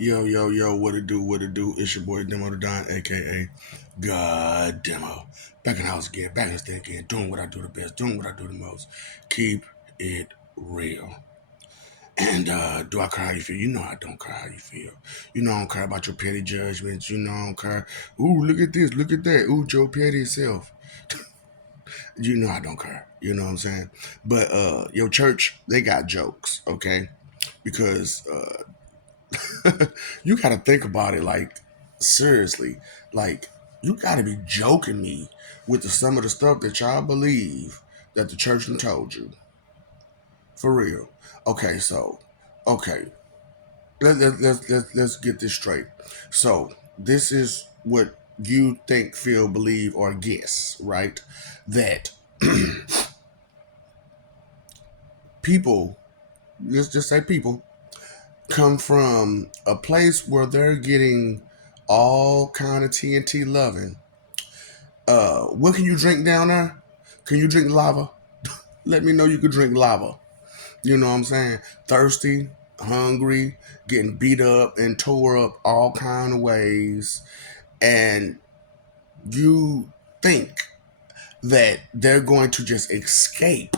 Yo, yo, yo, what it do, what it do? It's your boy Demo the Don, aka God Demo. Back in the house again, back in the stand again, doing what I do the best, doing what I do the most. Keep it real. And do I care how you feel? You know I don't care how you feel. You know I don't care about your petty judgments. You know I don't care. Ooh, look at this, look at that. Ooh, Joe Petty self. You know I don't care. You know what I'm saying? But your church, they got jokes, okay? Because you got to think about it like seriously. Like you got to be joking me with some of the stuff that y'all believe that the church done told you. For real. Okay, so okay, let's get this straight. So this is what you think, feel, believe, or guess, right? That people, let's just say people, come from a place where they're getting all kind of TNT loving. What can you drink down there? Can you drink lava? Let me know you could drink lava. You know what I'm saying? Thirsty, hungry, getting beat up and tore up all kind of ways. And you think that they're going to just escape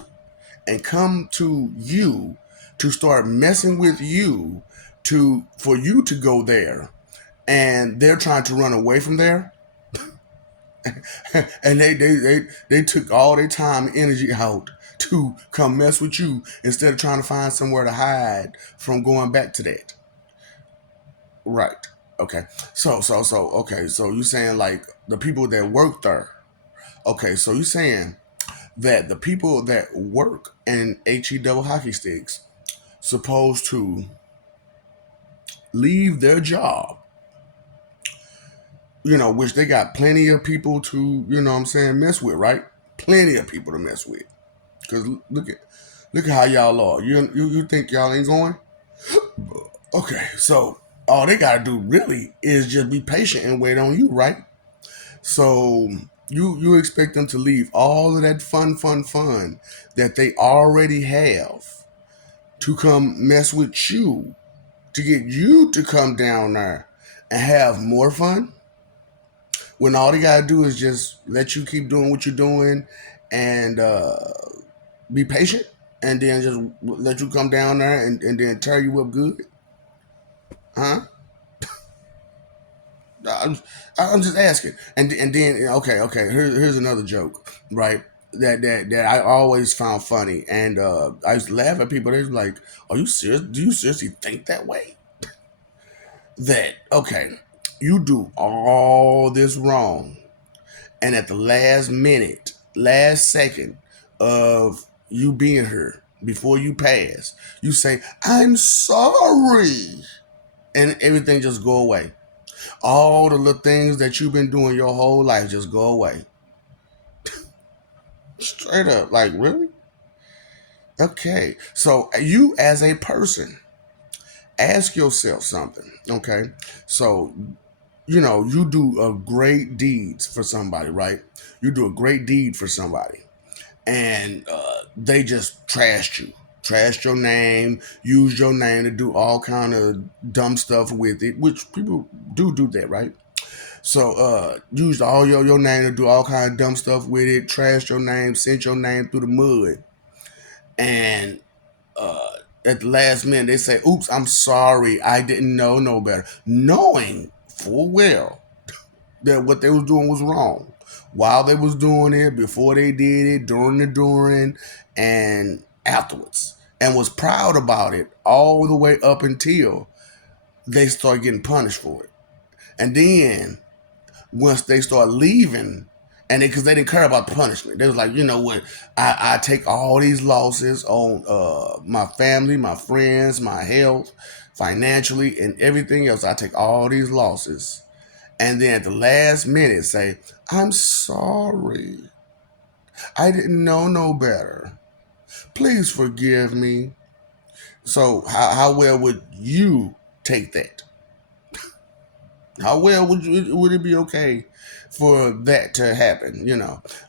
and come to you to start messing with you to for you to go there, and they're trying to run away from there. And they took all their time and energy out to come mess with you instead of trying to find somewhere to hide from going back to that. Right. Okay. Okay. So you saying like the people that work there. Okay. So you saying that the people that work in HE double hockey sticks supposed to leave their job, which they got plenty of people to, what I'm saying, mess with, right? Plenty of people to mess with. Cause look at how y'all are. You think y'all ain't going? Okay, so all they gotta do really is just be patient and wait on you, right? So you expect them to leave all of that fun that they already have to come mess with you to get you to come down there and have more fun when all they gotta do is just let you keep doing what you're doing and be patient and then just let you come down there and then tear you up good, huh? I'm, I'm just asking. And then okay. Here's another joke, right? That I always found funny, and I used to laugh at people. They was like, "Are you serious? Do you seriously think that way?" That okay, you do all this wrong, and at the last minute, last second of you being here before you pass, you say, "I'm sorry," and everything just go away. All the little things that you've been doing your whole life just go away. Straight up. Like, really? Okay. So, you as a person, ask yourself something. Okay. So, you do a great deeds for somebody, right? You do a great deed for somebody, and they just trashed your name, used your name to do all kind of dumb stuff with it, which people do that, right? So used all your name to do all kind of dumb stuff with it, trashed your name, sent your name through the mud, and uh, at the last minute they say, "Oops, I'm sorry, I didn't know no better," knowing full well that what they was doing was wrong. While they was doing it, before they did it, during, and afterwards, and was proud about it all the way up until they start getting punished for it, and then once they start leaving, and because they didn't care about the punishment, they was like, you know what, I take all these losses on my family, my friends, my health, financially, and everything else. I take all these losses, and then at the last minute say, I'm sorry, I didn't know no better. Please forgive me. So how well would you take that? How well would it be okay for that to happen?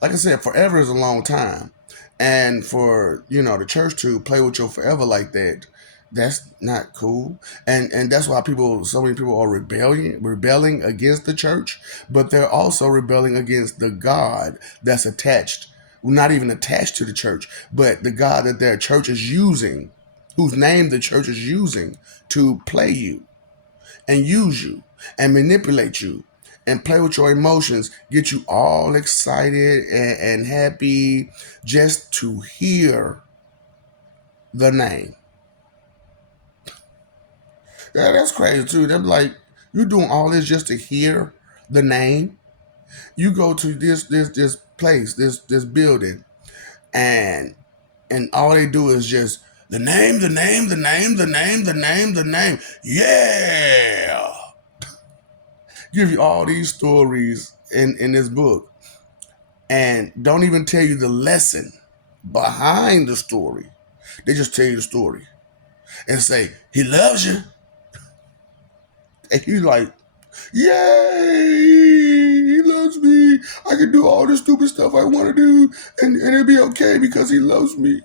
Like I said, forever is a long time, and for the church to play with your forever like that, That's not cool. And that's why so many people are rebelling against the church, but they're also rebelling against the God that's attached, well, not even attached to the church, but the God that their church is using, whose name the church is using to play you and use you and manipulate you and play with your emotions, get you all excited and happy just to hear the name. Yeah, that's crazy too. They're like, you doing all this just to hear the name. You go to this place, this building, and all they do is just the name, the name, the name, the name, the name, the name. Yeah, give you all these stories in this book, and don't even tell you the lesson behind the story. They just tell you the story and say he loves you, and you like, yay, he loves me. I can do all the stupid stuff I want to do, and it'll be okay because he loves me.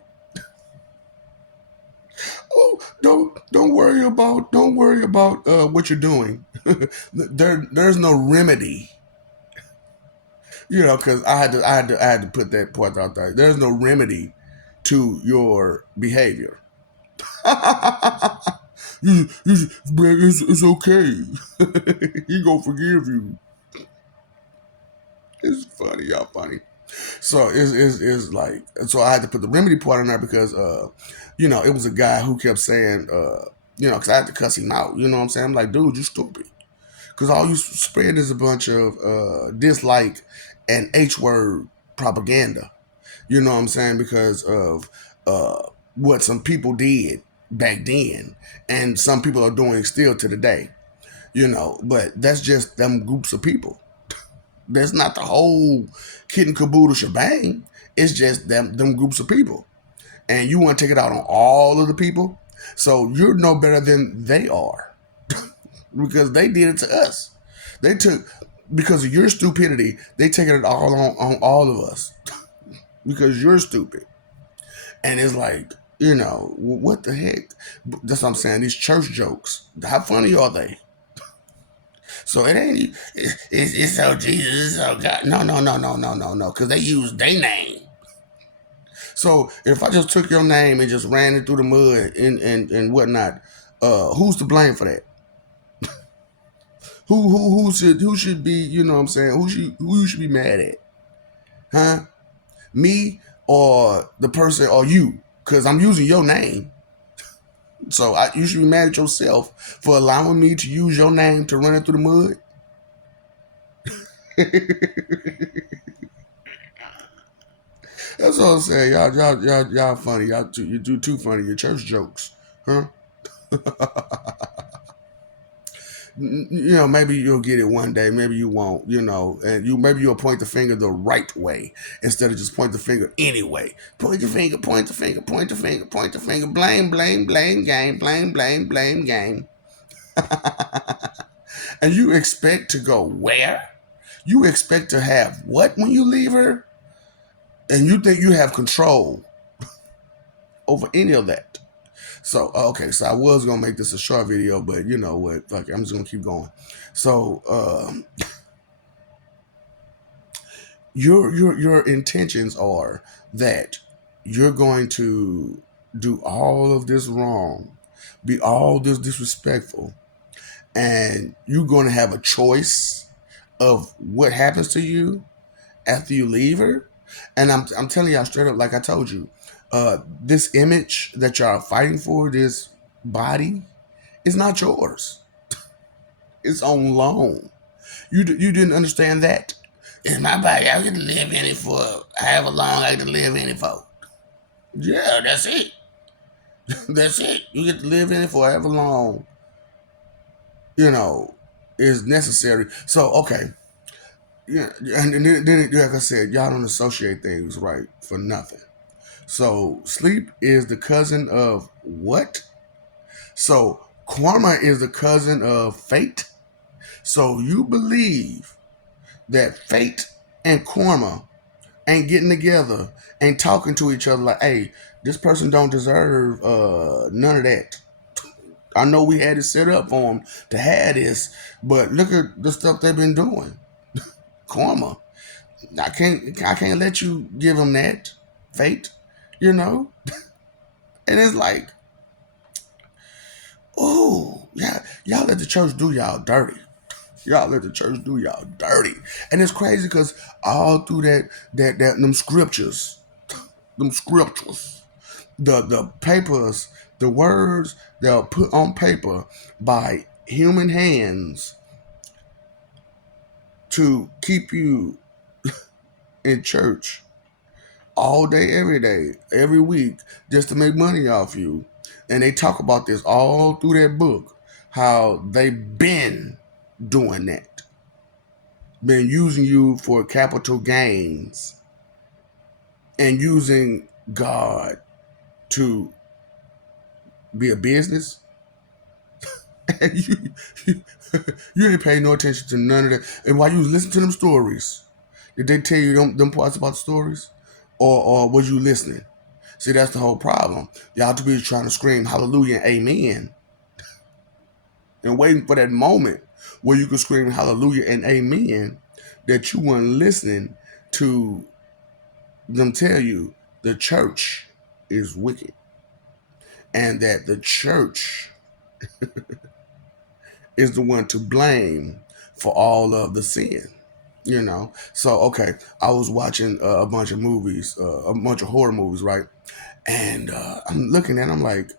Oh, don't worry about what you're doing. There's no remedy, because I had to put that part out there. There's no remedy to your behavior. It's okay. He gonna forgive you. It's funny, y'all funny. So it's like, so I had to put the remedy part in there because it was a guy who kept saying because I had to cuss him out. You know what I'm saying? I'm like, dude, you stupid. Because all you spread is a bunch of dislike and H word propaganda. You know what I'm saying? Because of what some people did back then, and some people are doing still to the day. But that's just them groups of people. That's not the whole kit and caboodle shebang. It's just them groups of people, and you want to take it out on all of the people. So you're no better than they are because they did it to us. They took because of your stupidity. They taking it all on all of us because you're stupid. And it's like, what the heck? That's what I'm saying. These church jokes. How funny are they? So it ain't. It's so Jesus. It's so God. No, no, no, no, no, no, no. Because they use their name. So if I just took your name and just ran it through the mud and whatnot, who's to blame for that? Who should be? You know what I'm saying? Who you should be mad at? Huh? Me or the person or you? Because I'm using your name. So you should be mad at yourself for allowing me to use your name to run it through the mud. That's all I'm saying. Y'all funny. You do too funny. Your church jokes, huh? Maybe you'll get it one day. Maybe you won't. And maybe you'll point the finger the right way instead of just point the finger anyway. Point the finger. Point the finger. Point the finger. Point the finger. Blame. Blame. Blame. Game. Blame. Blame. Blame. Game. And you expect to go where? You expect to have what when you leave her? And you think you have control over any of that. So okay, so I was gonna make this a short video, but you know what? Fuck it, I'm just gonna keep going. So your intentions are that you're going to do all of this wrong, be all this disrespectful, and you're going to have a choice of what happens to you after you leave her. And I'm telling y'all straight up, like I told you, this image that y'all are fighting for, this body, is not yours. It's on loan. You didn't understand that? It's my body. I get to live in it for however long I get to live in it for. Yeah, that's it. That's it. You get to live in it for however long, you know, is necessary. So, okay. Yeah, and then, like I said, y'all don't associate things right for nothing. So, sleep is the cousin of what? So, karma is the cousin of fate. So, you believe that fate and karma ain't getting together, ain't talking to each other like, hey, this person don't deserve none of that. I know we had it set up for them to have this, but look at the stuff they've been doing. Karma. I can't let you give them that fate, you know. And it's like, oh yeah, y'all let the church do y'all dirty. Y'all let the church do y'all dirty. And it's crazy because all through that them scriptures, the papers, the words that are put on paper by human hands to keep you in church all day, every day, every week, just to make money off you. And they talk about this all through that book, how they've been doing that, been using you for capital gains and using God to be a business. And you ain't paying no attention to none of that. And while you was listening to them stories, did they tell you them parts about the stories? Or was you listening? See, that's the whole problem. Y'all to be trying to scream hallelujah and amen and waiting for that moment where you could scream hallelujah and amen, that you weren't listening to them tell you the church is wicked and that the church is the one to blame for all of the sin. So okay, I was watching a bunch of movies, a bunch of horror movies, right? And I'm looking at them like,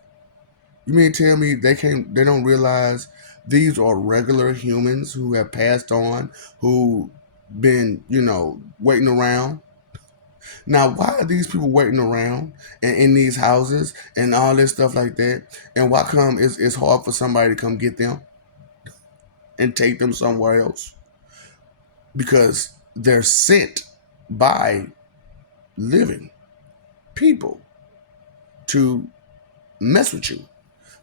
you mean tell me they don't realize these are regular humans who have passed on, who been, waiting around. Now, why are these people waiting around and in these houses and all this stuff like that? And why come it's hard for somebody to come get them and take them somewhere else? Because they're sent by living people to mess with you.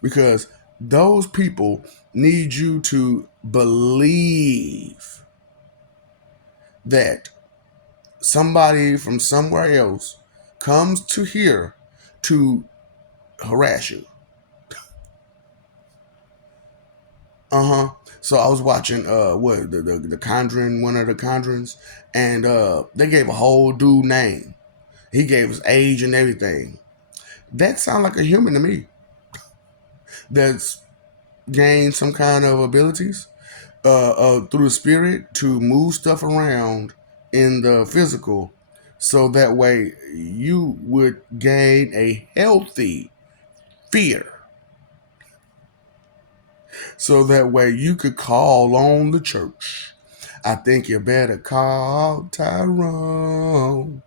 Because those people need you to believe that somebody from somewhere else comes to here to harass you. So I was watching what the Conjuring, one of the Conjurings, and they gave a whole dude name. He gave his age and everything. That sounds like a human to me. That's gained some kind of abilities through the spirit to move stuff around in the physical, so that way you would gain a healthy fear. So that way you could call on the church. I think you better call Tyrone.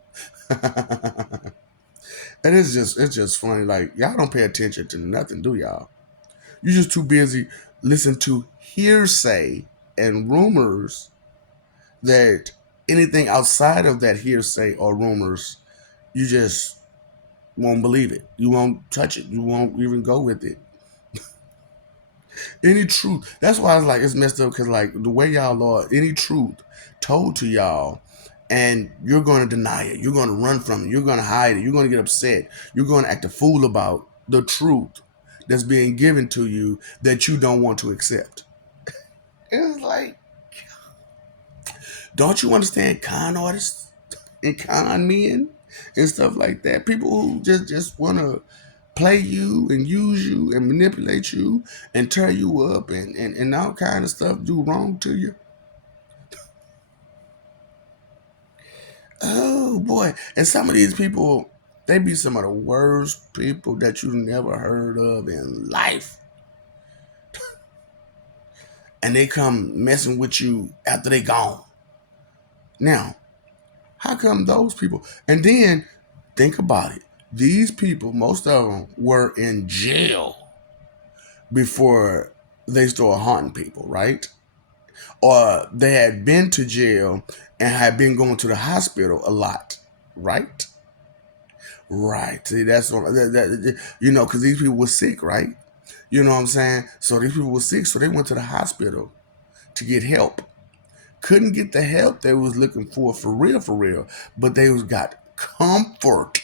And it's just funny. Like, y'all don't pay attention to nothing, do y'all? You're just too busy listening to hearsay and rumors that anything outside of that hearsay or rumors, you just won't believe it. You won't touch it. You won't even go with it. Any truth. That's why I was like, it's messed up because, like, the way y'all are, any truth told to y'all, and you're going to deny it. You're going to run from it. You're going to hide it. You're going to get upset. You're going to act a fool about the truth that's being given to you that you don't want to accept. It's like, don't you understand con artists and con men and stuff like that? People who just want to play you and use you and manipulate you and tear you up and all kind of stuff, do wrong to you. Oh boy. And some of these people, they be some of the worst people that you never heard of in life. And they come messing with you after they gone. Now, how come those people? And then think about it. These people, most of them were in jail before they started haunting people, right? Or they had been to jail and had been going to the hospital a lot, right? Right. See, that's what because these people were sick, right? You know what I'm saying? So these people were sick, so they went to the hospital to get help. Couldn't get the help they was looking for real, but they got comfort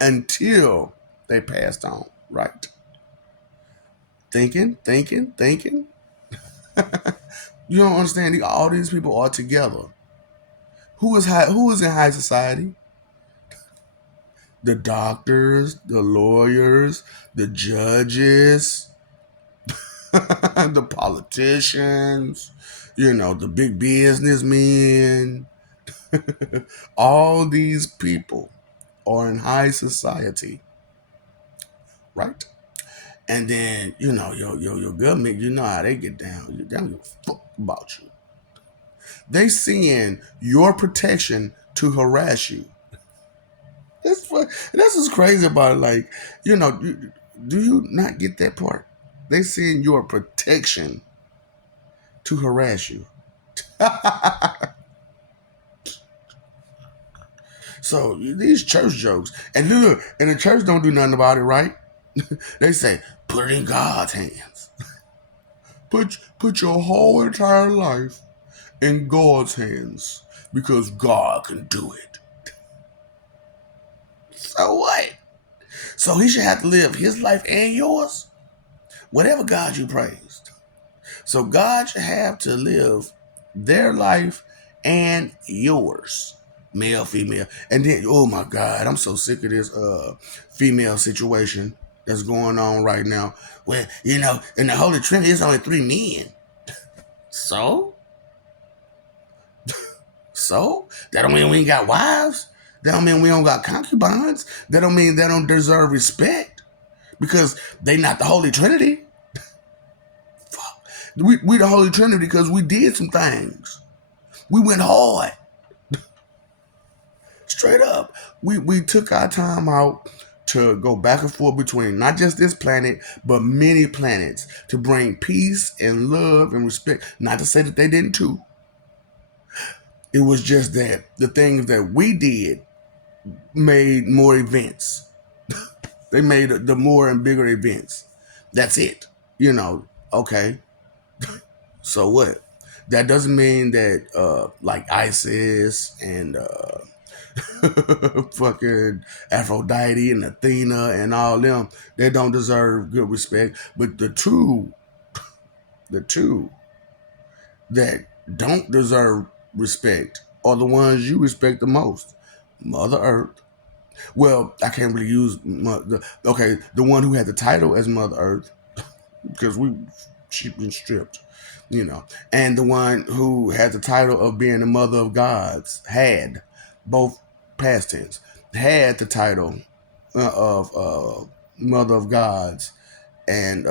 until they passed on, right? thinking. You don't understand. All these people are together. Who is high? Who is in high society? The doctors, the lawyers, the judges, the politicians. The big businessmen. All these people are in high society, right? And then your government, how they get down. They don't give a fuck about you. They seeing your protection to harass you. That's what's crazy about it. Like, do you not get that part? They seeing your protection to harass you. So these church jokes, and look, and the church don't do nothing about it, right? They say, put it in God's hands. Put your whole entire life in God's hands because God can do it. So what? So he should have to live his life and yours? Whatever God you praised. So God should have to live their life and yours. Male, female. And then, oh my God, I'm so sick of this female situation that's going on right now. Where, in the Holy Trinity, it's only 3 men. So? So? That don't mean we ain't got wives. That don't mean we don't got concubines. That don't mean they don't deserve respect. Because they not the Holy Trinity. Fuck. We the Holy Trinity because we did some things. We went hard. Straight up. We took our time out to go back and forth between not just this planet, but many planets to bring peace and love and respect. Not to say that they didn't too. It was just that the things that we did made more events. They made the more and bigger events. That's it. Okay. So what? That doesn't mean that like ISIS and fucking Aphrodite and Athena and all them, they don't deserve good respect. But the two that don't deserve respect are the ones you respect the most. Mother Earth. Well, I can't really use the one who had the title as Mother Earth because she's been stripped, and the one who had the title of being the mother of gods had both past tense had the title of mother of gods and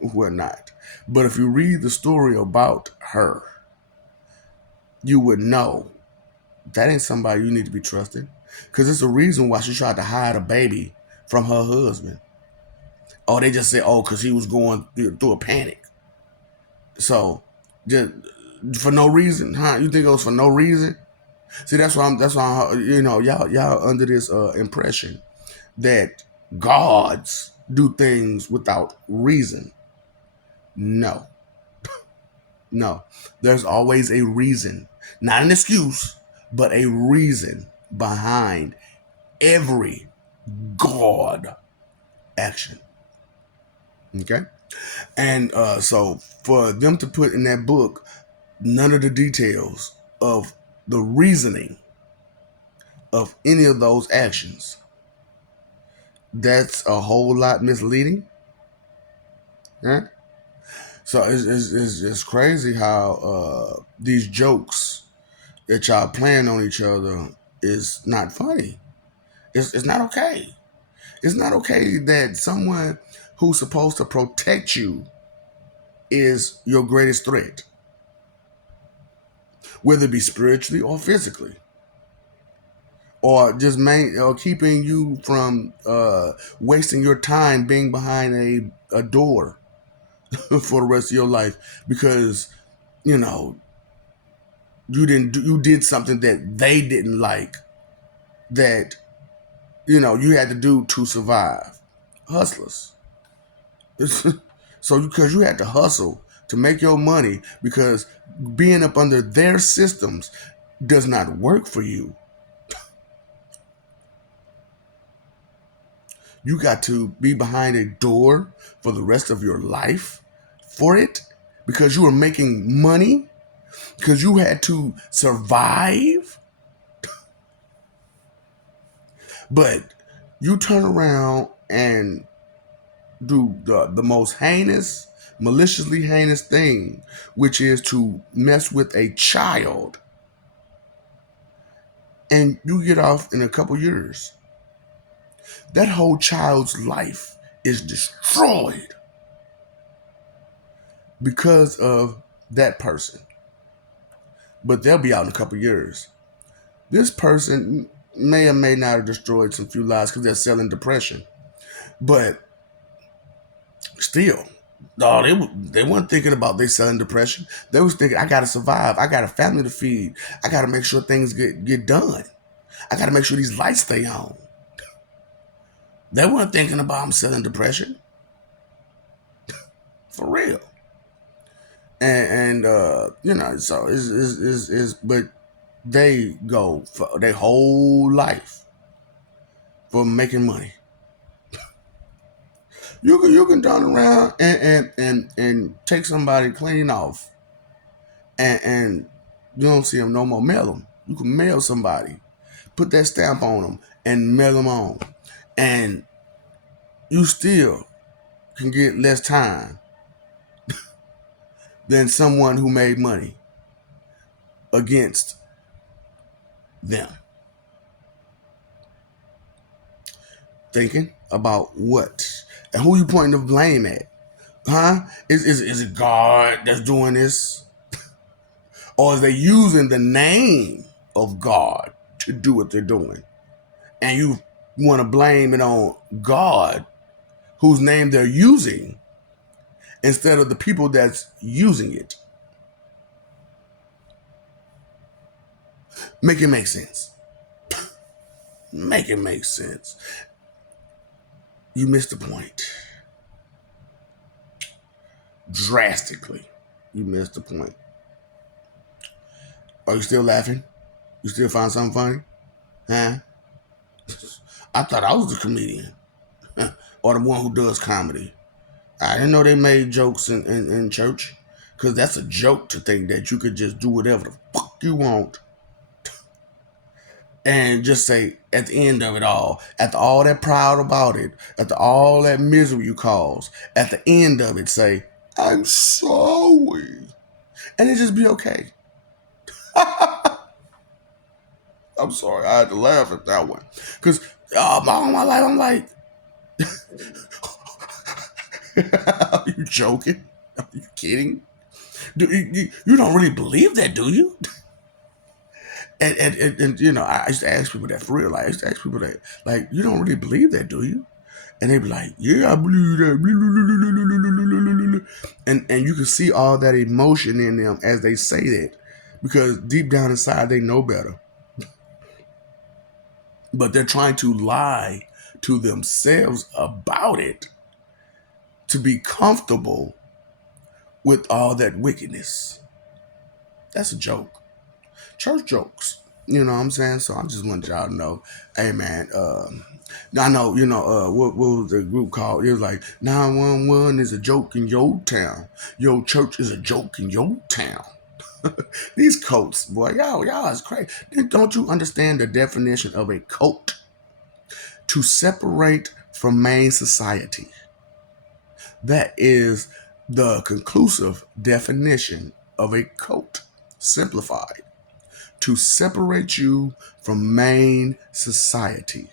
whatnot. But if you read the story about her, you would know that ain't somebody you need to be trusted. Because it's a reason why she tried to hide a baby from her husband. Or they just said, oh, because he was going through a panic. So, just for no reason, huh? You think it was for no reason? See, that's why y'all under this impression that gods do things without reason. No. No. There's always a reason. Not an excuse, but a reason behind every God action. Okay? And so for them to put in that book none of the details of the reasoning of any of those actions, that's a whole lot misleading. Yeah? So it's crazy how these jokes that y'all playing on each other is not funny. It's not okay. It's not okay that someone who's supposed to protect you is your greatest threat, whether it be spiritually or physically, or just or keeping you from wasting your time being behind a door for the rest of your life because you did something that they didn't like, that you had to do to survive. Hustlers. So because you had to hustle to make your money, because being up under their systems does not work for you. You got to be behind a door for the rest of your life for it because you were making money, because you had to survive. But you turn around and do the most heinous, maliciously heinous thing, which is to mess with a child, and you get off in a couple years. That whole child's life is destroyed because of that person. But they'll be out in a couple years. This person may or may not have destroyed some few lives because they're selling depression. But still, no, they weren't thinking about they selling depression. They was thinking, I gotta survive. I got a family to feed. I gotta make sure things get done. I gotta make sure these lights stay on. They weren't thinking about I'm selling depression. For real. And so is but they go for their whole life for making money. You can turn around and take somebody clean off, and you don't see them no more. Mail them. You can mail somebody, put that stamp on them, and mail them on, and you still can get less time than someone who made money against them. Thinking about what and who you pointing the blame at, huh? Is it God that's doing this, or is they using the name of God to do what they're doing, and you want to blame it on God, whose name they're using, instead of the people that's using it? Make it make sense. Make it make sense. You missed the point. Drastically. You missed the point. Are you still laughing? You still find something funny? Huh? I thought I was the comedian. Or the one who does comedy. I didn't know they made jokes in church. Because that's a joke to think that you could just do whatever the fuck you want. And just say, at the end of it all, after all that proud about it, after all that misery you cause, at the end of it, say, I'm sorry. And it just be okay. I'm sorry. I had to laugh at that one. Because all my life, I'm like, are you joking? Are you kidding? You don't really believe that, do you? And I used to ask people that for real. Like, I used to ask people that, like, you don't really believe that, do you? And they'd be like, yeah, I believe that. And you can see all that emotion in them as they say that, because deep down inside they know better. But they're trying to lie to themselves about it to be comfortable with all that wickedness. That's a joke. Church jokes. You know what I'm saying? So I just want y'all to know, hey man, I know, what was the group called? It was like 911 is a joke in your town. Your church is a joke in your town. These cults, boy, y'all is crazy. Don't you understand the definition of a cult? To separate from main society. That is the conclusive definition of a cult, simplified. To separate you from main society.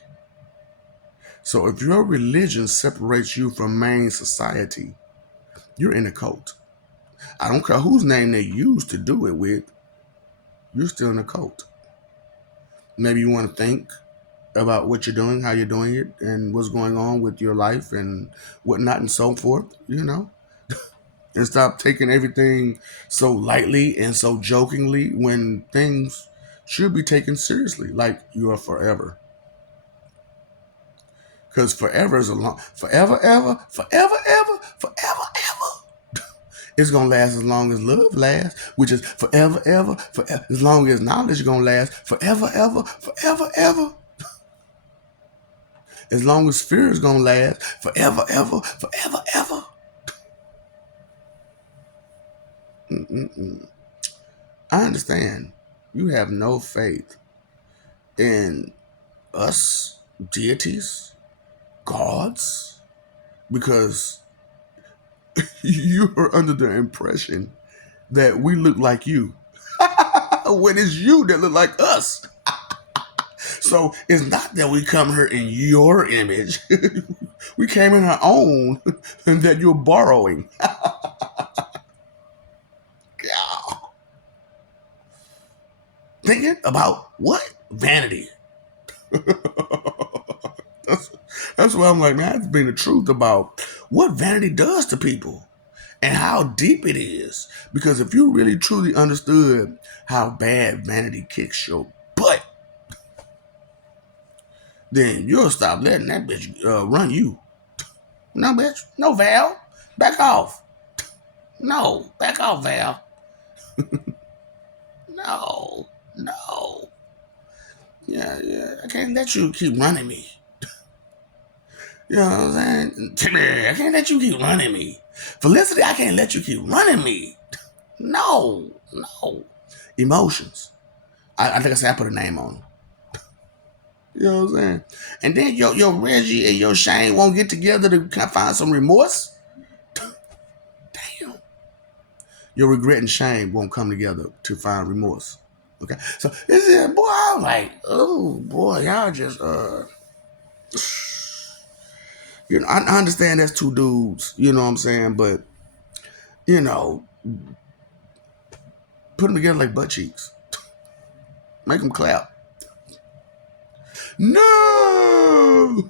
So if your religion separates you from main society, you're in a cult. I don't care whose name they use to do it with, you're still in a cult. Maybe you want to think about what you're doing, how you're doing it, and what's going on with your life and whatnot and so forth, and stop taking everything so lightly and so jokingly when things should be taken seriously, like you are forever. Because forever is a long, forever, ever, forever, ever, forever, ever. It's gonna last as long as love lasts, which is forever, ever, forever. As long as knowledge is gonna last, forever, ever, forever, ever. As long as fear is gonna last forever, ever, forever, ever. Mm-mm-mm. I understand. You have no faith in us deities, gods, because you're under the impression that we look like you. When it's you that look like us. So it's not that we come here in your image. We came in our own and that you're borrowing. Thinking about what? Vanity. that's, that's why I'm like, man, that's been the truth about what vanity does to people and how deep it is. Because if you really truly understood how bad vanity kicks your butt, then you'll stop letting that bitch run you. No, bitch. No, Val. Back off. No. Back off, Val. No. No. Yeah. I can't let you keep running me. You know what I'm saying? Timmy, I can't let you keep running me. Felicity, I can't let you keep running me. No. Emotions. I think I said I put a name on them. You know what I'm saying? And then your Reggie and your Shane won't get together to find some remorse. Damn. Your regret and shame won't come together to find remorse. Okay? So this is, boy, I'm like, oh boy, y'all just you know, I understand that's two dudes, you know what I'm saying, but you know, put them together like butt cheeks. Make them clap. No!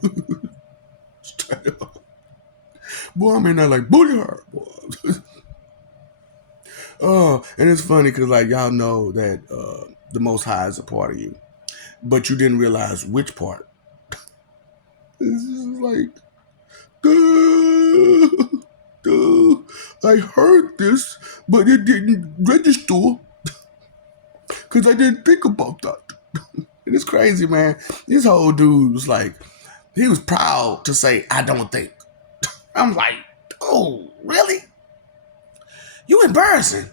Boy, I'm in there like booty hurt, boy. Oh, and it's funny because like y'all know that the Most High is a part of you, but you didn't realize which part. It's just like, duh, I heard this, but it didn't register because I didn't think about that. And it's crazy, man. This whole dude was like, he was proud to say, I don't think. I'm like, oh, really? You embarrassing.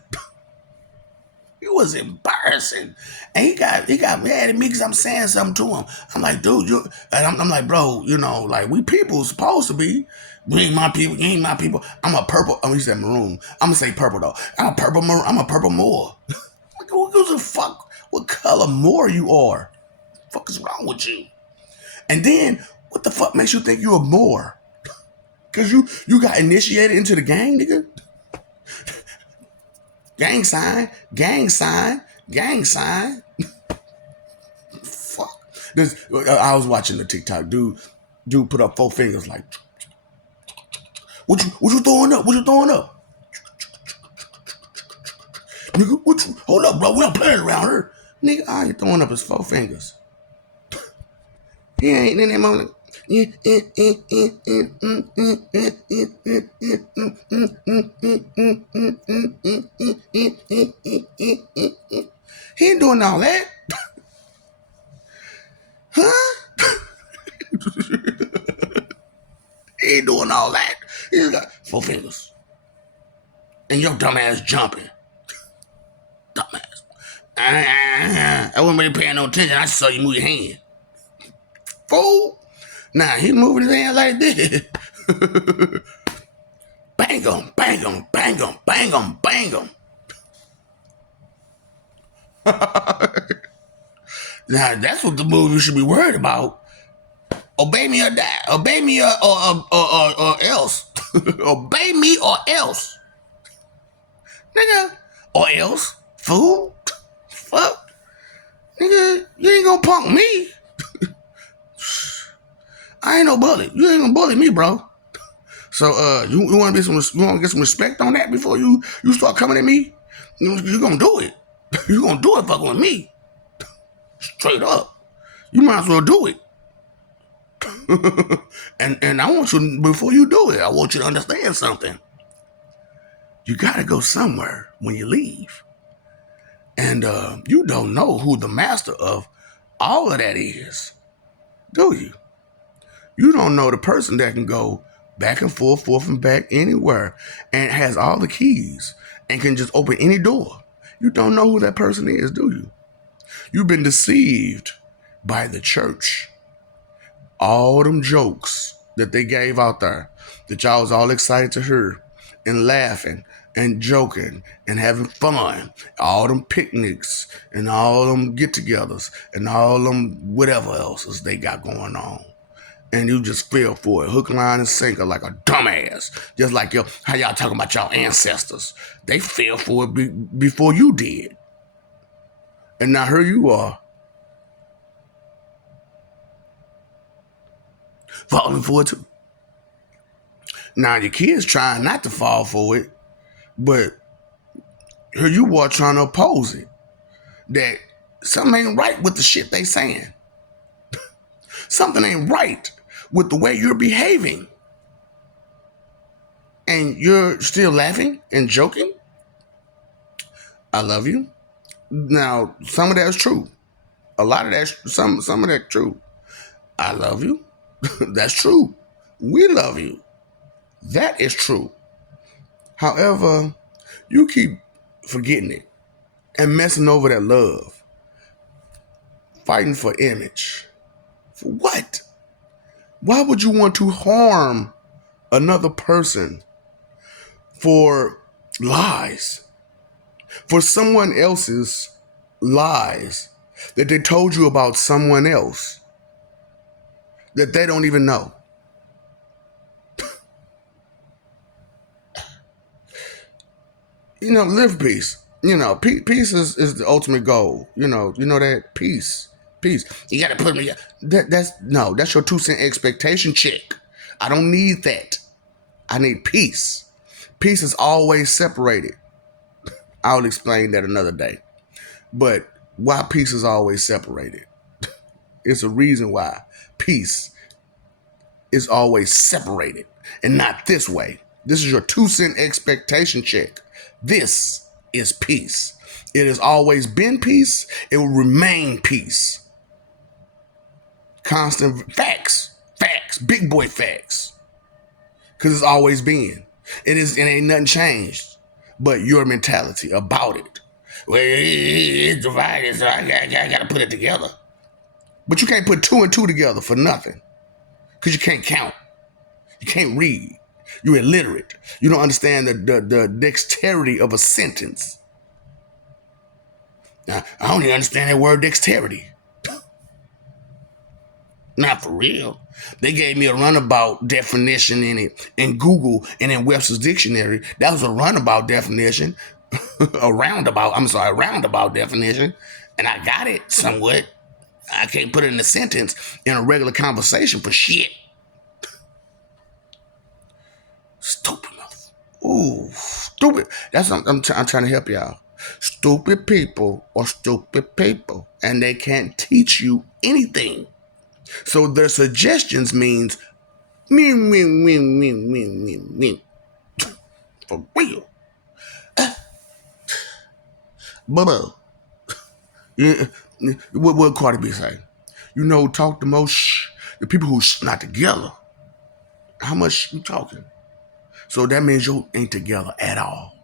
It was embarrassing. And he got mad at me because I'm saying something to him. I'm like, dude, I'm like, bro, you know, like we people supposed to be. We ain't my people, you ain't my people. I'm a purple, he said maroon. I'm gonna say purple though. I'm a purple maroon, I'm a purple Moor. Who gives a fuck what color Moor you are? What the fuck is wrong with you? And then what the fuck makes you think you're a Moor? Cause you got initiated into the gang, nigga? Gang sign. Fuck. I was watching the TikTok. Dude put up 4 fingers like, what you throwing up? What you throwing up? Nigga, hold up, bro. We don't play around here. Nigga, all you throwing up his 4 fingers. He ain't in that moment. He ain't doing all that. Huh? He ain't doing all that. He just got 4 fingers. And your dumb ass jumping. Dumbass. I wasn't really paying no attention. I saw you move your hand. Fool. Nah, he moving his hand like this. Bang him, bang him, bang him, bang him, bang him. Now, that's what the move you should be worried about. Obey me or die. Obey me or else. Obey me or else. Nigga. Or else. Fool. Fuck. Nigga, you ain't gonna punk me. I ain't no bully. You ain't gonna bully me, bro. So you want to get some respect on that before you start coming at me? You gonna do it. You gonna do it fucking with me. Straight up. You might as well do it. and I want you, before you do it, I want you to understand something. You gotta go somewhere when you leave. And you don't know who the master of all of that is, do you? You don't know the person that can go back and forth and back anywhere and has all the keys and can just open any door. You don't know who that person is, do you? You've been deceived by the church. All them jokes that they gave out there that y'all was all excited to hear and laughing and joking and having fun. All them picnics and all them get-togethers and all them whatever else they got going on. And you just fell for it, hook, line, and sinker like a dumbass. Just like how y'all talking about y'all ancestors. They fell for it before you did. And now here you are, falling for it too. Now your kids trying not to fall for it, but here you are trying to oppose it. That something ain't right with the shit they saying. Something ain't right with the way you're behaving. And you're still laughing and joking? I love you. Now, some of that's true. A lot of that, some of that true. I love you. That's true. We love you. That is true. However, you keep forgetting it and messing over that love. Fighting for image. For what? Why would you want to harm another person for lies? For someone else's lies that they told you about someone else that they don't even know. Live peace. Peace is the ultimate goal. You know that peace. You gotta put me. That's your 2 cent expectation check. I don't need that. I need peace. Peace is always separated. I'll explain that another day. But why peace is always separated? It's a reason why peace is always separated and not this way. This is your 2 cent expectation check. This is peace. It has always been peace. It will remain peace. Constant facts, big boy facts. Because it's always been. It ain't nothing changed but your mentality about it. Well, it's divided, so I got to put it together. But you can't put 2 and 2 together for nothing. Because you can't count. You can't read. You're illiterate. You don't understand the dexterity of a sentence. Now, I don't even understand that word dexterity. Not for real. They gave me a runabout definition in it in Google and in Webster's dictionary. That was a runabout definition. a roundabout definition. And I got it somewhat. I can't put it in a sentence in a regular conversation for shit. Stupid. Ooh, stupid. That's what I'm trying to help y'all. Stupid people are stupid people. And they can't teach you anything. So their suggestions means me. For real. Bubba. What Cardi B say? Talk the most the people who not together. How much you talking? So that means you ain't together at all.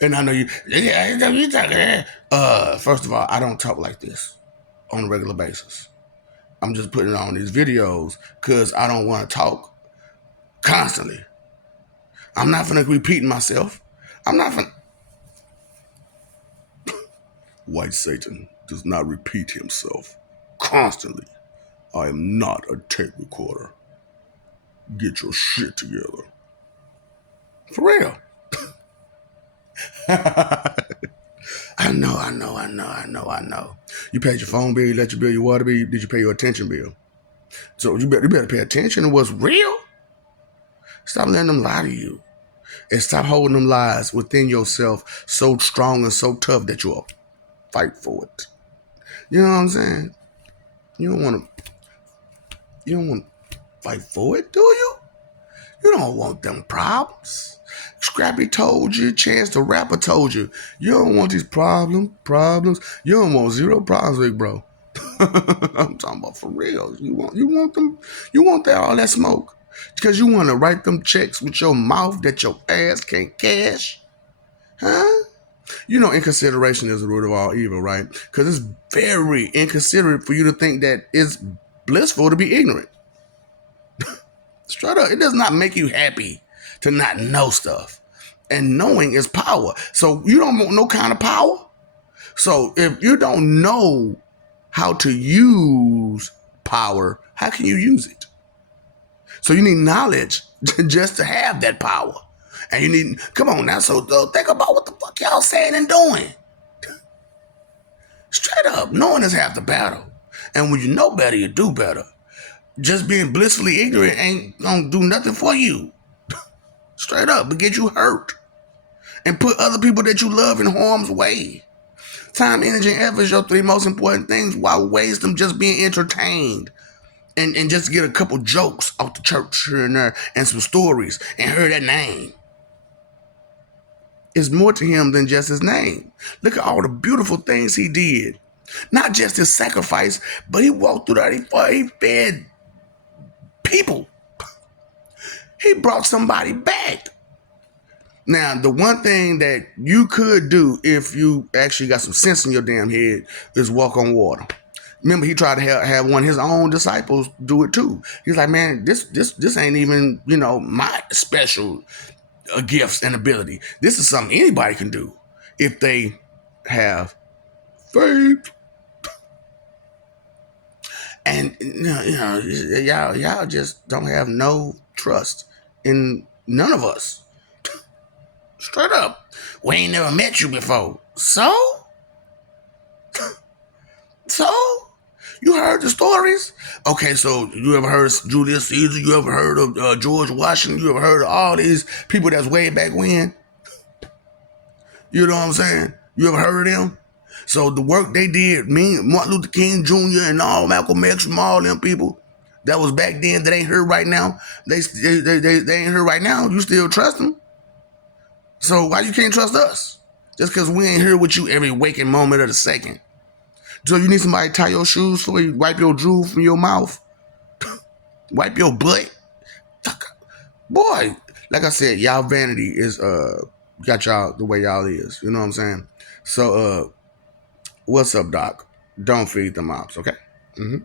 And I know you talking. First of all, I don't talk like this on a regular basis. I'm just putting it on these videos because I don't want to talk constantly. I'm not finna repeat myself. I'm not finna. White Satan does not repeat himself constantly. I am not a tape recorder. Get your shit together. For real. I know. You paid your phone bill, you let your bill, your water bill, did you pay your attention bill? So you better pay attention to what's real. Stop letting them lie to you. And stop holding them lies within yourself so strong and so tough that you'll fight for it. You know what I'm saying? You don't want to fight for it, do you? You don't want them problems. Scrappy told you, Chance the Rapper told you, you don't want these problems. You don't want zero problems, big bro. I'm talking about for real. You want that all that smoke because you want to write them checks with your mouth that your ass can't cash, huh? You know, inconsideration is the root of all evil, right? Because it's very inconsiderate for you to think that it's blissful to be ignorant. Straight up, it does not make you happy to not know stuff, and knowing is power. So you don't want no kind of power. So if you don't know how to use power, how can you use it? So you need knowledge just to have that power. And you need, come on now, so think about what the fuck y'all saying and doing. Straight up, knowing is half the battle. And when you know better, you do better. Just being blissfully ignorant ain't gonna do nothing for you. Straight up, but get you hurt. And put other people that you love in harm's way. Time, energy, and effort is your three most important things while waste them just being entertained. And just get a couple jokes off the church here and there and some stories and hear that name. It's more to him than just his name. Look at all the beautiful things he did. Not just his sacrifice, but he walked through that. He fed people. He brought somebody back. Now, the one thing that you could do if you actually got some sense in your damn head is walk on water. Remember, he tried to have one of his own disciples do it too. He's like, man, this ain't even, my special gifts and ability. This is something anybody can do if they have faith. And y'all just don't have no trust in none of us. Straight up. We ain't never met you before. So? You heard the stories? Okay, so you ever heard of Julius Caesar? You ever heard of George Washington? You ever heard of all these people that's way back when? You know what I'm saying? You ever heard of them? So the work they did, Martin Luther King Jr. and all Malcolm X and all them people that was back then that ain't here right now, they ain't here right now. You still trust them? So why you can't trust us? Just because we ain't here with you every waking moment of the second. So you need somebody to tie your shoes for you, wipe your drool from your mouth, wipe your butt. Boy, like I said, y'all vanity is got y'all the way y'all is. You know what I'm saying? So what's up, Doc? Don't feed the mobs, okay? Mm-hmm.